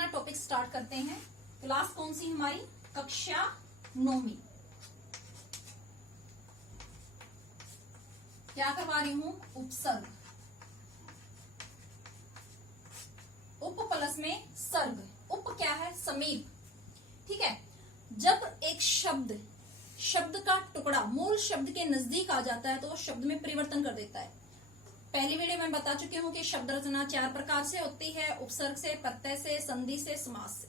अपना topic start करते हैं। क्लास कौन सी हमारी? कक्षा 9वीं। क्या करवा रही हूं? उपसर्ग। उप प्लस में सर्ग। उप क्या है? समीप। ठीक है। जब एक शब्द का टुकड़ा मूल शब्द के नजदीक आ जाता है तो वो शब्द में परिवर्तन कर देता है। पहली वीडियो में बता चुकी हूं कि शब्द रचना 4 प्रकार से होती है, उपसर्ग से, प्रत्यय से, संधि से, समास से।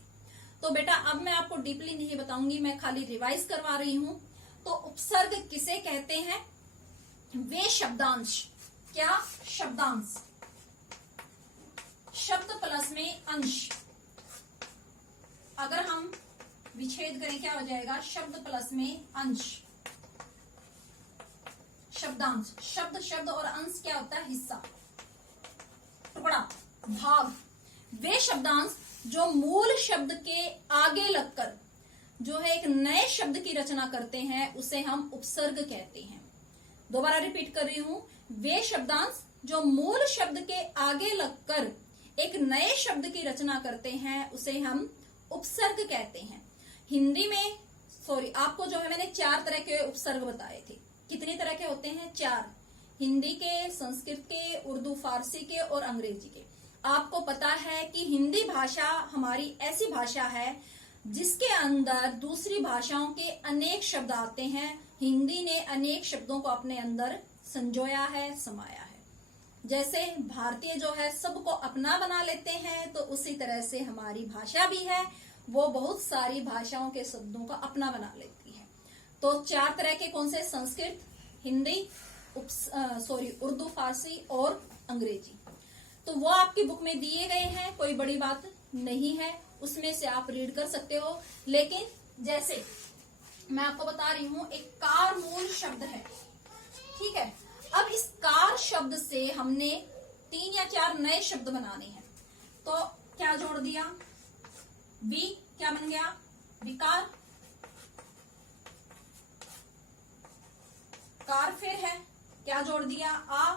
तो बेटा अब मैं आपको डीपली नहीं बताऊंगी, मैं खाली रिवाइज करवा रही हूं। तो उपसर्ग किसे कहते हैं? वे शब्दांश। क्या? शब्दांश। शब्द प्लस में अंश। अगर हम विच्छेद करें क्या हो जाएगा? शब्द प्लस में अंश। शब्दांश। शब्द और अंश क्या होता है? हिस्सा, टुकड़ा, भाग। वे शब्दांश जो मूल शब्द के आगे लगकर जो है एक नए शब्द की रचना करते हैं उसे हम उपसर्ग कहते हैं। दोबारा रिपीट कर रही हूं। वे शब्दांश जो मूल शब्द के आगे लगकर एक नए शब्द की रचना करते हैं उसे हम उपसर्ग कहते हैं। हिंदी में आपको जो है मैंने 4 तरह के उपसर्ग बताए थे। कितने तरह के होते हैं? 4। हिंदी के, संस्कृत के, उर्दू फारसी के और अंग्रेजी के। आपको पता है कि हिंदी भाषा हमारी ऐसी भाषा है जिसके अंदर दूसरी भाषाओं के अनेक शब्द आते हैं। हिंदी ने अनेक शब्दों को अपने अंदर संजोया है, समाया है। जैसे भारतीय जो है सबको अपना बना लेते हैं, तो उसी तरह से हमारी भाषा भी है, वो बहुत सारी भाषाओं के शब्दों का अपना बना लेती है। तो 4 तरह के कौन से? संस्कृत, हिंदी, उर्दू, फारसी और अंग्रेजी। तो वो आपकी बुक में दिए गए हैं, कोई बड़ी बात नहीं है, उसमें से आप रीड कर सकते हो। लेकिन जैसे मैं आपको बता रही हूं, एक कार मूल शब्द है, ठीक है। अब इस कार शब्द से हमने 3 या 4 नए शब्द बनाने हैं, तो क्या जोड़ दिया? वी क्या बन गया? विकार। कार फिर है, क्या जोड़ दिया? आ,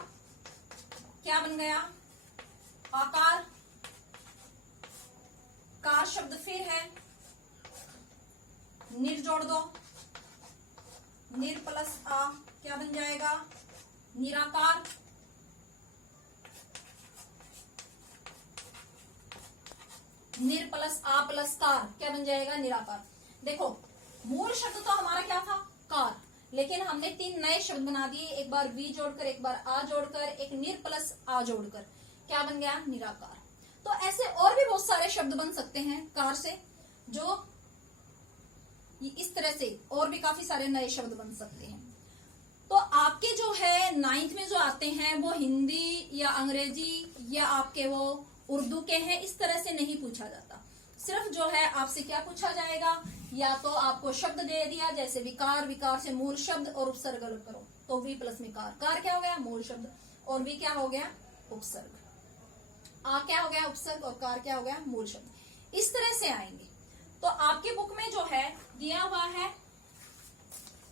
क्या बन गया? आकार। कार शब्द फिर है, निर जोड़ दो, निर प्लस आ क्या बन जाएगा? निराकार। निर प्लस आ प्लस कार क्या बन जाएगा? निराकार। देखो मूल शब्द तो हमारा क्या था? कार, लेकिन हमने 3 नए शब्द बना दिए, एक बार वी जोड़कर, एक बार आ जोड़कर, एक निर प्लस आ जोड़कर, क्या बन गया? निराकार। तो ऐसे और भी बहुत सारे शब्द बन सकते हैं कार से, जो इस तरह से और भी काफी सारे नए शब्द बन सकते हैं। तो आपके जो है 9th में जो आते हैं वो हिंदी या अंग्रेजी या आपके वो उर्दू के हैं, इस तरह से नहीं पूछा जाता। सिर्फ जो है आपसे क्या पूछा जाएगा? या तो आपको शब्द दे दिया, जैसे विकार, विकार से मूल शब्द और उपसर्ग अलग करो, तो वी प्लस में कार। कार क्या हो गया? मूल शब्द, और वी क्या हो गया? उपसर्ग। आ क्या हो गया? उपसर्ग, और कार क्या हो गया? मूल शब्द। इस तरह से आएंगे। तो आपके बुक में जो है दिया हुआ है,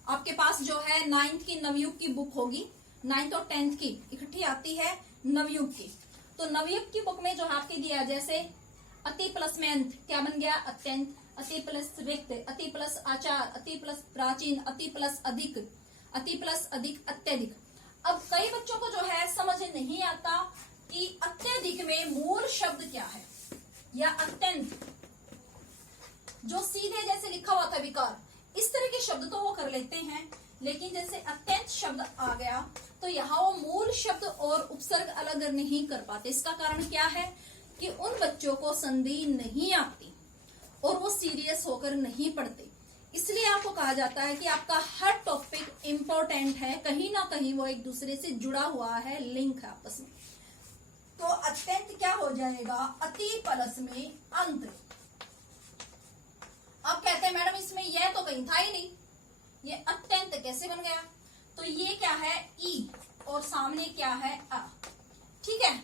आपके पास जो है 9th की नवयुग की बुक होगी, 9th और 10th की इकट्ठी आती है नवयुग की। तो नवयुग की बुक में जो आपके दिया, जैसे अति प्लस में अंत क्या बन गया? अत्यंत। अति प्लस रिक्त, अति प्लस आचार, अति प्लस प्राचीन, अति प्लस अधिक, अति प्लस अधिक अत्यधिक। अब कई बच्चों को जो है समझ नहीं आता कि अत्यधिक में मूल शब्द क्या है, या अत्यंत जो सीधे जैसे लिखा हुआ था विकार, इस तरह के शब्द तो वो कर लेते हैं, लेकिन जैसे अत्यंत शब्द आ गया तो यहाँ वो मूल शब्द और उपसर्ग अलग नहीं कर पाते। इसका कारण क्या है कि उन बच्चों को संधि नहीं आती और वो सीरियस होकर नहीं पढ़ते। इसलिए आपको कहा जाता है कि आपका हर टॉपिक इंपॉर्टेंट है, कहीं ना कहीं वो एक दूसरे से जुड़ा हुआ है, लिंक है आपस में। तो अत्यंत क्या हो जाएगा? अति प्लस में अंत। अब कहते हैं मैडम इसमें यह तो कहीं था ही नहीं, ये अत्यंत कैसे बन गया? तो ये क्या है? ई, और सामने क्या है? आ। ठीक है।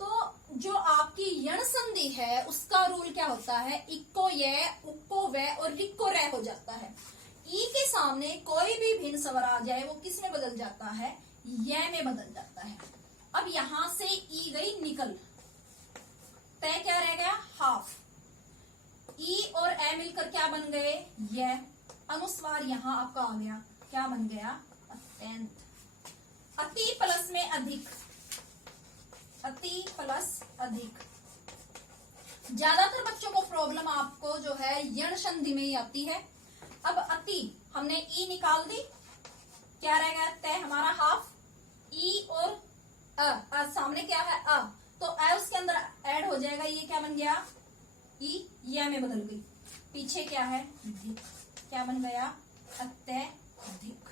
तो जो आपकी यण संधि है उसका रूल क्या होता है? इक्को ये, उक्को वे और रिक्को रे हो जाता है। ई के सामने कोई भी भिन्न स्वर आ जाए वो किस में बदल जाता है? ये में बदल जाता है। अब यहां से ई गई निकल, तय क्या रह गया? हाफ। मिलकर क्या बन गए, यह अनुस्वार यहां आपका आ गया, क्या बन गया, अत्यंत। अति प्लस में अधिक, अति प्लस अधिक। ज्यादातर बच्चों को प्रॉब्लम आपको जो है यण संधि में ही आती है। अब अति हमने ई निकाल दी, क्या रह गया, तय हमारा हाफ, ई और सामने क्या है अ, तो अ उसके अंदर ऐड हो जाएगा, ये क्या बन गया, ई यह में बदल गई, पीछे क्या है, अधिक, क्या बन गया, अत्यधिक।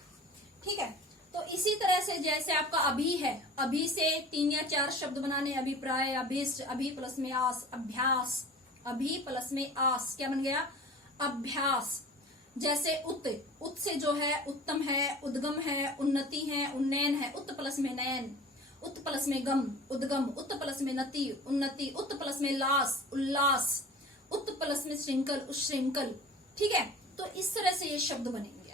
ठीक है, तो इसी तरह से जैसे आपका अभी है, अभी से 3 या 4 शब्द बनाने, अभिप्राय, अभिष्ट, अभी प्लस में आस, अभ्यास, अभी प्लस में आस, क्या बन गया, अभ्यास। जैसे उत, उत से जो है उत्तम है, उद्गम है, उन्नति है, उन्नयन है, उत प्लस में नयन, उत प्लस में गम, उद्गम, उत प्लस में नति, उन्नति, उत प्लस में लास, उल्लास, उत प्लस में श्रृंखल, उच्छृंखल। ठीक है, तो इस तरह से ये शब्द बनेंगे।